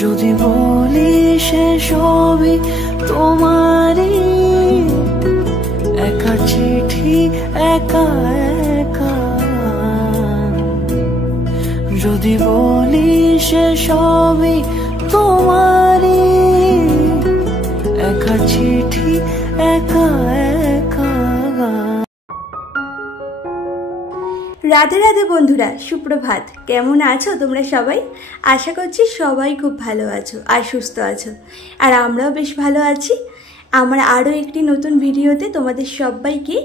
যদি বলি সে সবই তোমারই, একা চিঠি একা একা। যদি বলি সে সবই তোমারই, একা চিঠি একা একা। রাধে রাধে বন্ধুরা, সুপ্রভাত। কেমন আছো তোমরা সবাই? আশা করছি সবাই খুব ভালো আছো আর সুস্থ আছো, আর আমরাও বেশ ভালো আছি। আমার আরও একটি নতুন ভিডিওতে তোমাদের সবাইকে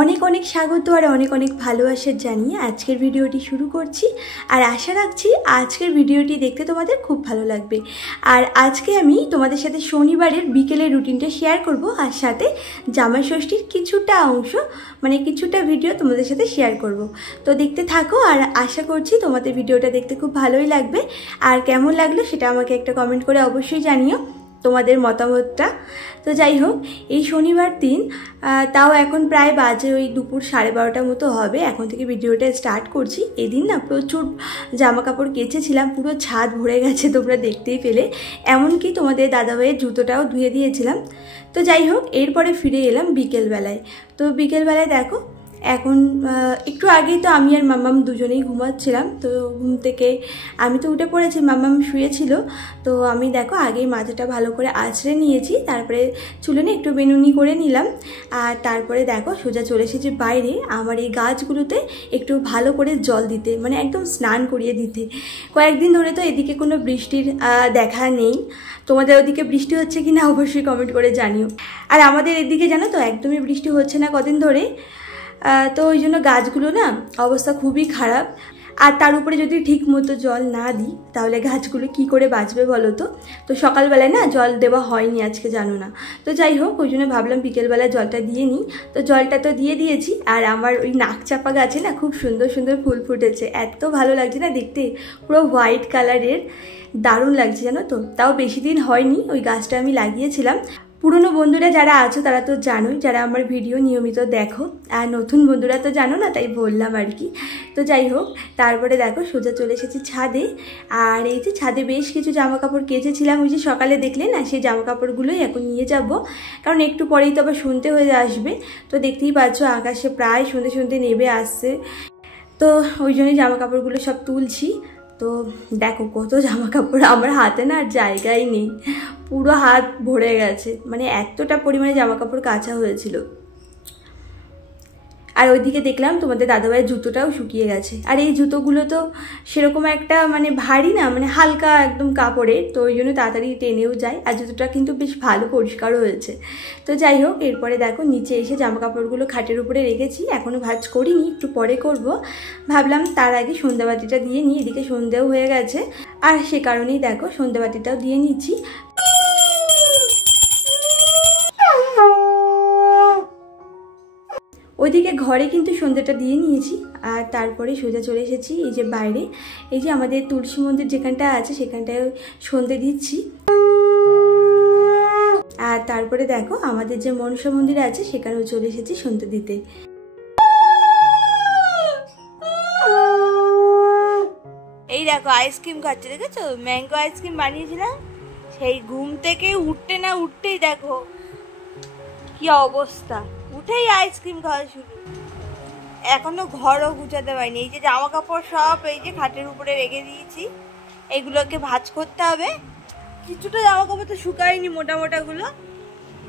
অনেক অনেক স্বাগত আর অনেক অনেক ভালোবাসা জানিয়ে আজকের ভিডিওটি শুরু করছি। আর আশা রাখছি আজকের ভিডিওটি দেখতে তোমাদের খুব ভালো লাগবে। আর আজকে আমি তোমাদের সাথে শনিবারের বিকেলের রুটিনটা শেয়ার করব, আর সাথে জামাই ষষ্ঠীর কিছুটা অংশ, মানে কিছুটা ভিডিও তোমাদের সাথে শেয়ার করব। তো দেখতে থাকো, আর আশা করছি তোমাদের ভিডিওটা দেখতে খুব ভালোই লাগবে। আর কেমন লাগলো সেটা আমাকে একটা কমেন্ট করে অবশ্যই জানিও তোমাদের মতামতটা। তো যাই হোক, এই শনিবার দিন, তাও এখন প্রায় বাজে ওই দুপুর 12:30 মতো হবে, এখন থেকে ভিডিওটা স্টার্ট করছি। এদিন না প্রচুর জামা কাপড় কেচেছিলাম, পুরো ছাদ ভরে গেছে, তোমরা দেখতেই পেলে। এমনকি তোমাদের দাদাভাইয়ের জুতোটাও ধুয়ে দিয়েছিলাম। তো যাই হোক, এরপরে ফিরে এলাম বিকেলবেলায়। তো বিকেলবেলায় দেখো, এখন একটু আগেই তো আমি আর মাম্মাম দুজনেই ঘুমাচ্ছিলাম। তো ঘুম থেকে আমি তো উঠে পড়েছি, মাম্মাম শুয়েছিল। তো আমি দেখো আগেই মাথাটা ভালো করে আঁচড়ে নিয়েছি, তারপরে চুলে একটু বেনুনি করে নিলাম। আর তারপরে দেখো সোজা চলে এসেছি বাইরে আমার এই গাছগুলোতে একটু ভালো করে জল দিতে, মানে একদম স্নান করিয়ে দিতে। কয়েকদিন ধরে তো এদিকে কোনো বৃষ্টির দেখা নেই। তোমাদের ওদিকে বৃষ্টি হচ্ছে কি না অবশ্যই কমেন্ট করে জানিও। আর আমাদের এদিকে জানো তো একদমই বৃষ্টি হচ্ছে না কদিন ধরে। তো ওই জন্য গাছগুলো না অবস্থা খুবই খারাপ। আর তার উপরে যদি ঠিক মতো জল না দিই তাহলে গাছগুলো কি করে বাঁচবে বলো তো। তো সকালবেলায় না জল দেওয়া হয়নি আজকে, জানো না। তো যাই হোক, ওই জন্য ভাবলাম বিকেলবেলায় জলটা দিয়ে নিই। তো জলটা তো দিয়ে দিয়েছি। আর আমার ওই নাকচাপা গাছে না খুব সুন্দর সুন্দর ফুল ফুটেছে, এত ভালো লাগছে না দেখতে, পুরো হোয়াইট কালারের, দারুণ লাগছে জানো তো। তাও বেশি দিন হয়নি ওই গাছটা আমি লাগিয়েছিলাম। পুরনো বন্ধুরা যারা আছো তারা তো জানোই, যারা আমার ভিডিও নিয়মিত দেখো। আর নতুন বন্ধুরা তো জানো না, তাই বললাম আর কি। তো যাই হোক, তারপরে দেখো সোজা চলে এসেছি ছাদে। আর এই যে ছাদে বেশ কিছু জামা কাপড় কেচেছিলাম, ওই যে সকালে দেখলে না, সেই জামা কাপড়গুলোই এখন নিয়ে যাব, কারণ একটু পরেই তো আবার সন্ধে হয়ে আসবে। তো দেখতেই পাচ্ছ আকাশে প্রায় সন্ধে সন্ধে নেমে আসছে। তো ওই জন্যই জামা কাপড়গুলো সব তুলছি। তো দেখো কত জামা কাপড়, আমার হাতে না আর জায়গাই নেই, পুরো হাত ভরে গেছে, মানে এতটা পরিমাণে জামা কাপড় কাচা হয়েছিল। আর ওইদিকে দেখলাম তোমাদের দাদাভাইয়ের জুতোটাও শুকিয়ে গেছে। আর এই জুতোগুলো তো সেরকম একটা মানে ভারী না, মানে হালকা একদম কাপড়ের, তো ওই জন্য তাড়াতাড়ি টেনেও যায়। আর জুতোটা কিন্তু বেশ ভালো পরিষ্কারও হয়েছে। তো যাই হোক, এরপরে দেখো নিচে এসে জামা কাপড়গুলো খাটের উপরে রেখেছি, এখনও ভাঁজ করিনি, একটু পরে করব। ভাবলাম তার আগে সন্ধ্যাবাতিটা দিয়ে নিই, এদিকে সন্ধ্যাও হয়ে গেছে। আর সে কারণেই দেখো সন্ধ্যাবাতিটাও দিয়ে নিচ্ছি। ওইদিকে ঘরে কিন্তু সন্ধ্যাটা দিয়ে নিয়েছি। আর তারপরে সোজা চলে এসেছি এই যে বাইরে, এই যে আমাদের তুলসী মন্দির যেখানটা আছে সেখানটায় সন্ধ্যে দিচ্ছি। আর তারপরে দেখো আমাদের যে মনসা মন্দির আছে সেখানেও চলে এসেছি সন্ধ্যে দিতে। এই দেখো আইসক্রিম খাচ্ছে, দেখেছো? ম্যাঙ্গো আইসক্রিম বানিয়েছিলাম, সেই ঘুম থেকে উঠতে না উঠতেই দেখো কি অবস্থা, উঠেই আইসক্রিম খাওয়া শুরু। এখনো ঘরও গুছাতে পারিনি। এই যে জামা কাপড় সব এই যে খাটের উপরে রেখে দিয়েছি, এগুলোকে ভাঁজ করতে হবে। কিছুটা জামা কাপড় তো শুকায়নি, মোটা মোটাগুলো,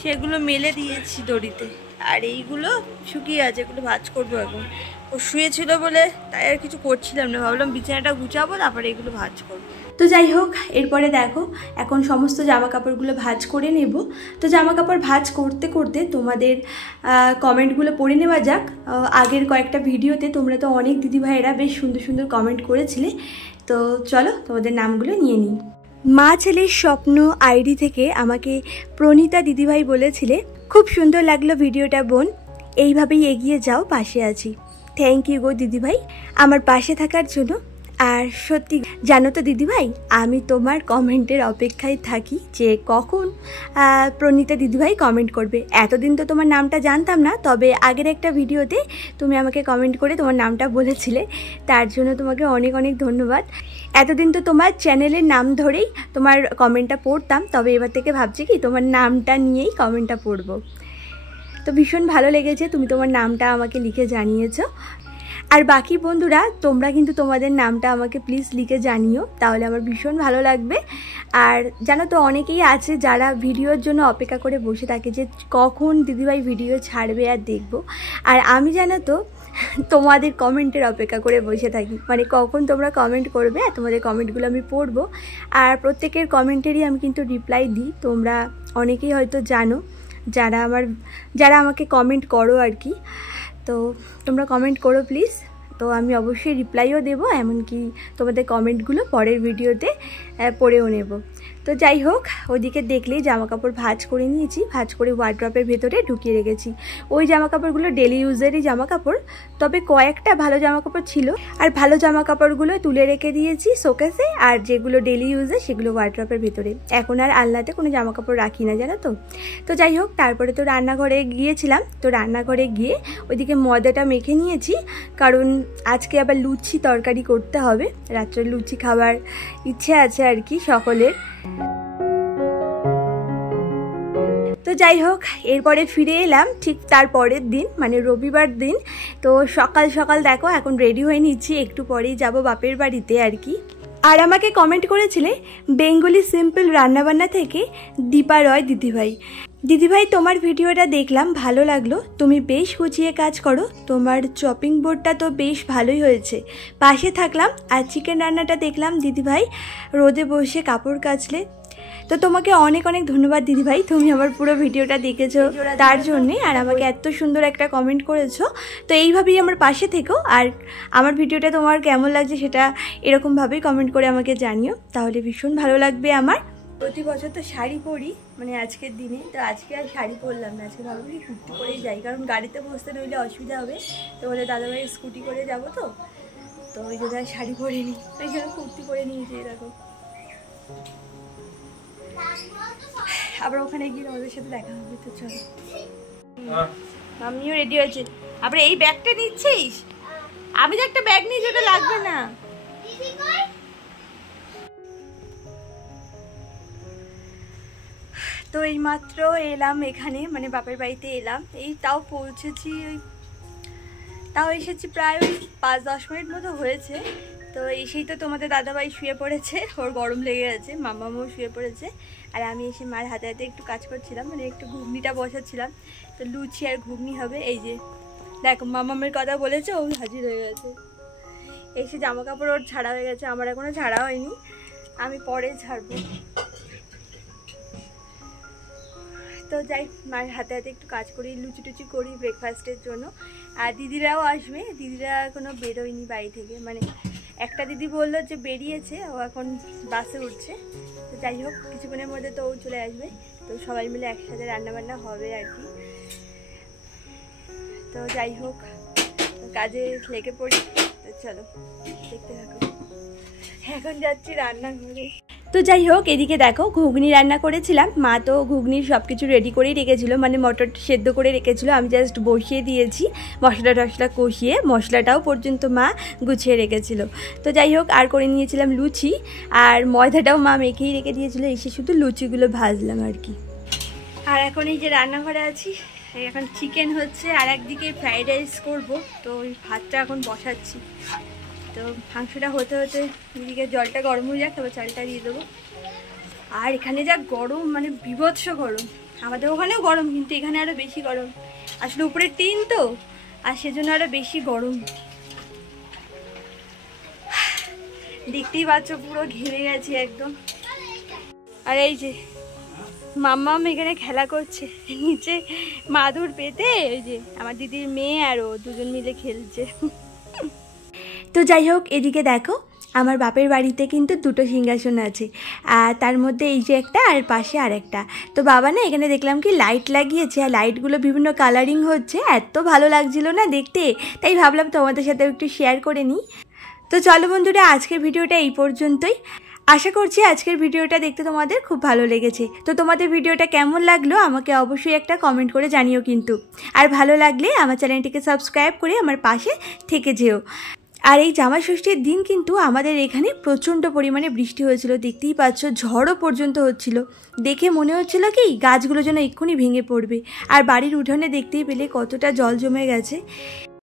সেগুলো মেলে দিয়েছি দড়িতে। আর এইগুলো শুকিয়ে আছে, এগুলো ভাঁজ করবো এখন। ও শুয়েছিল বলে তাই আর কিছু করছিলাম না, ভাবলাম বিছানাটা গুছাবো তারপরে এগুলো ভাঁজ করবো। তো যাই হোক, এরপরে দেখো এখন সমস্ত জামা কাপড়গুলো ভাঁজ করে নেব। তো জামা কাপড় ভাঁজ করতে করতে তোমাদের কমেন্টগুলো পড়ে নেওয়া যাক। আগের কয়েকটা ভিডিওতে তোমরা তো অনেক দিদিভাইয়েরা বেশ সুন্দর সুন্দর কমেন্ট করেছিলে। তো চলো তোমাদের নামগুলো নিয়ে নিই। মা ছেলের স্বপ্ন আইডি থেকে আমাকে প্রণীতা দিদিভাই বলেছিলে, খুব সুন্দর লাগলো ভিডিওটা বোন, এইভাবেই এগিয়ে যাও, পাশে আছি। থ্যাংক ইউ গো দিদিভাই আমার পাশে থাকার জন্য। আর সত্যি জানো তো দিদিভাই, আমি তোমার কমেন্টের অপেক্ষায় থাকি যে কখন প্রণীতা দিদিভাই কমেন্ট করবে। এতদিন তো তোমার নামটা জানতাম না, তবে আগের একটা ভিডিওতে তুমি আমাকে কমেন্ট করে তোমার নামটা বলেছিলে, তার জন্য তোমাকে অনেক অনেক ধন্যবাদ। এতদিন তো তোমার চ্যানেলের নাম ধরেই তোমার কমেন্টটা পড়তাম, তবে এবার থেকে ভাবছি কি তোমার নামটা নিয়েই কমেন্টটা পড়বো। তো ভীষণ ভালো লেগেছে তুমি তোমার নামটা আমাকে লিখে জানিয়েছো। আর বাকি বন্ধুরা তোমরা কিন্তু তোমাদের নামটা আমাকে প্লিজ লিখে জানিও, তাহলে আমার ভীষণ ভালো লাগবে। আর জানো তো অনেকেই আছে যারা ভিডিওর জন্য অপেক্ষা করে বসে থাকে যে কখন দিদিভাই ভিডিও ছাড়বে আর দেখব। আর আমি জানো তো তোমাদের কমেন্টের অপেক্ষা করে বসে থাকি, মানে কখন তোমরা কমেন্ট করবে আর তোমাদের কমেন্টগুলো আমি পড়বো। আর প্রত্যেকের কমেন্টেরই আমি কিন্তু রিপ্লাই দিই, তোমরা অনেকেই হয়তো জানো যারা আমাকে কমেন্ট করো আর কি। তো তোমরা কমেন্ট করো প্লিজ, তো আমি অবশ্যই রিপ্লাইও দেবো, এমনকি তোমাদের কমেন্টগুলো পরের ভিডিওতে পড়েও নেব। তো যাই হোক, ওদিকে দেখলেই জামা কাপড় ভাঁজ করে নিয়েছি, ভাঁজ করে ওয়ার্ড্রপের ভেতরে ঢুকিয়ে রেখেছি। ওই জামা কাপড়গুলো ডেলি ইউজেরই জামা কাপড়, তবে কয়েকটা ভালো জামা কাপড় ছিল, আর ভালো জামা কাপড়গুলো তুলে রেখে দিয়েছি শোকেসে, আর যেগুলো ডেলি ইউজে সেগুলো ওয়ার্ড্রপের ভেতরে। এখন আর আলনাতে কোনো জামা কাপড় রাখি না, জানো তো। তো যাই হোক, তারপরে তো রান্নাঘরে গিয়েছিলাম। তো রান্নাঘরে গিয়ে ওইদিকে ময়দাটা মেখে নিয়েছি, কারণ আজকে আবার লুচি তরকারি করতে হবে, রাত্রে লুচি খাবার ইচ্ছে আছে আর কি সকলের। তো যাই হোক, এরপরে ফিরে এলাম ঠিক তার পরের দিন, মানে রবিবার দিন। তো সকাল সকাল দেখো এখন রেডি হয়ে নিচ্ছি, একটু পরেই যাব বাপের বাড়িতে আর কি। আর আমাকে কমেন্ট করেছিলে বেঙ্গলি সিম্পল রান্নাবান্না থেকে দীপা রয় দিদিভাই তোমার ভিডিওটা দেখলাম, ভালো লাগলো, তুমি বেশ গুছিয়ে কাজ করো, তোমার চপিং বোর্ডটা তো বেশ ভালোই হয়েছে, পাশে থাকলাম। আর চিকেন রান্নাটা দেখলাম দিদিভাই রোদে বসে কাপড় কাচলে। তো তোমাকে অনেক অনেক ধন্যবাদ দিদিভাই, তুমি আমার পুরো ভিডিওটা দেখেছো তার জন্যে, আর আমাকে এত সুন্দর একটা কমেন্ট করেছো। তো এইভাবেই আমার পাশে থেকো, আর আমার ভিডিওটা তোমার কেমন লাগছে সেটা এরকমভাবেই কমেন্ট করে আমাকে জানিও, তাহলে ভীষণ ভালো লাগবে আমার। প্রতি বছর তো শাড়ি পরি, মানে আজকের দিনে, তো আজকে আর শাড়ি পরলাম না, আজকে ভাবলাম কি কুর্তি করেই যাই, কারণ গাড়িতে বসতে রইলে অসুবিধা হবে। তো বলে দাদাভাই স্কুটি করে যাবো, তো ওই জন্য শাড়ি পরে নিই, ওই জন্য কুর্তি পরে নিয়েছি। দেখো আবার ওখানে গিয়ে আমাদের সাথে দেখা হবে। তো চলো, আমিও রেডি হয়েছে। আবার এই ব্যাগটা নিচ্ছিস? আমি তো একটা ব্যাগ নিয়েছি, ওটা লাগবে না। তো এইমাত্র এলাম এখানে, মানে বাপের বাড়িতে এলাম, এই তাও পৌঁছেছি, তাও এসেছি প্রায় ওই 5-10 মিনিট মতো হয়েছে। তো এসেই তো তোমাদের দাদাভাই শুয়ে পড়েছে, ওর গরম লেগে গেছে, মামামও শুয়ে পড়েছে, আর আমি এসে মার হাতে হাতে একটু কাজ করছিলাম, মানে একটু ঘুগনিটা বসাচ্ছিলাম। তো লুচি আর ঘুগনি হবে। এই যে দেখো মামামের কথা বলেছে, ও হাজির হয়ে গেছে। এসে জামা কাপড় ওর ছাড়া হয়ে গেছে, আমার এখনো ছাড়া হয়নি, আমি পরে ছাড়বো। তো যাই, মায়ের হাতে হাতে একটু কাজ করি, লুচি টুচি করি ব্রেকফাস্টের জন্য। আর দিদিরাও আসবে, দিদিরা এখনো বেরোয়নি বাড়ি থেকে, মানে একটা দিদি বললো যে বেরিয়েছে, ও এখন বাসে উঠছে। তো যাই হোক, কিছুক্ষণের মধ্যে তো ও চলে আসবে, তো সবাই মিলে একসাথে রান্নাবান্না হবে আর কি। তো যাই হোক, কাজে লেগে পড়ি। তো চলো দেখতে থাকো, এখন যাচ্ছি রান্নাঘরে। তো যাই হোক, এদিকে দেখো ঘুগনি রান্না করেছিলাম, মা তো ঘুগনির সব কিছু রেডি করেই রেখেছিলো, মানে মটর সেদ্ধ করে রেখেছিলো, আমি জাস্ট বসিয়ে দিয়েছি মশলা টশলা কষিয়ে, মশলাটাও পর্যন্ত মা গুছিয়ে রেখেছিলো। তো যাই হোক, আর করে নিয়েছিলাম লুচি, আর ময়দাটাও মা মেখেই রেখে দিয়েছিলো, এসে শুধু লুচিগুলো ভাজলাম আর কি। আর এখন এই যে রান্নাঘরে আছি, এখন চিকেন হচ্ছে, আর একদিকে ফ্রাইড রাইস করবো, তো ওই ভাতটা এখন বসাচ্ছি। তো মাংসটা হতে হতে এদিকে জলটা গরম হয়ে যাক, তারপর চালটা দিয়ে দেবো। আর এখানে যা গরম, মানে বিভৎস গরম, আমাদের ওখানেও গরম, কিন্তু এখানে আরও বেশি গরম, আসলে উপরে টিন তো, আর সেজন্য আরও বেশি গরম। দেখতেই পাচ্ছ পুরো ঘেমে গেছি একদম। আর এই যে মাম্মাম এখানে খেলা করছে, নিচে মাদুর পেতে, এই যে আমার দিদির মেয়ে আর ও দুজন মিলে খেলছে। তো যাই হোক, এদিকে দেখো আমার বাপের বাড়িতে কিন্তু দুটো সিংহাসন আছে, আর তার মধ্যে এই যে একটা, আর পাশে আর একটা। তো বাবা না এখানে দেখলাম কি লাইট লাগিয়েছে, আর লাইটগুলো বিভিন্ন কালারিং হচ্ছে, এত ভালো লাগছিল না দেখতে, তাই ভাবলাম তোমাদের সাথে একটু শেয়ার করে নিই। তো চলো বন্ধুরা, আজকের ভিডিওটা এই পর্যন্তই। আশা করছি আজকের ভিডিওটা দেখতে তোমাদের খুব ভালো লেগেছে। তো তোমাদের ভিডিওটা কেমন লাগলো আমাকে অবশ্যই একটা কমেন্ট করে জানিও কিন্তু। আর ভালো লাগলে আমার চ্যানেলটিকে সাবস্ক্রাইব করে আমার পাশে থেকে যেও। আর এই জামাই ষষ্ঠীর দিন কিন্তু আমাদের এখানে প্রচণ্ড পরিমাণে বৃষ্টি হয়েছিল, দেখতেই পাচ্ছ, ঝড়ও পর্যন্ত হচ্ছিল। দেখে মনে হচ্ছিল কি গাছগুলো যেন এক্ষুনি ভেঙে পড়বে। আর বাড়ির উঠোনে দেখতেই পেলে কতটা জল জমে গেছে।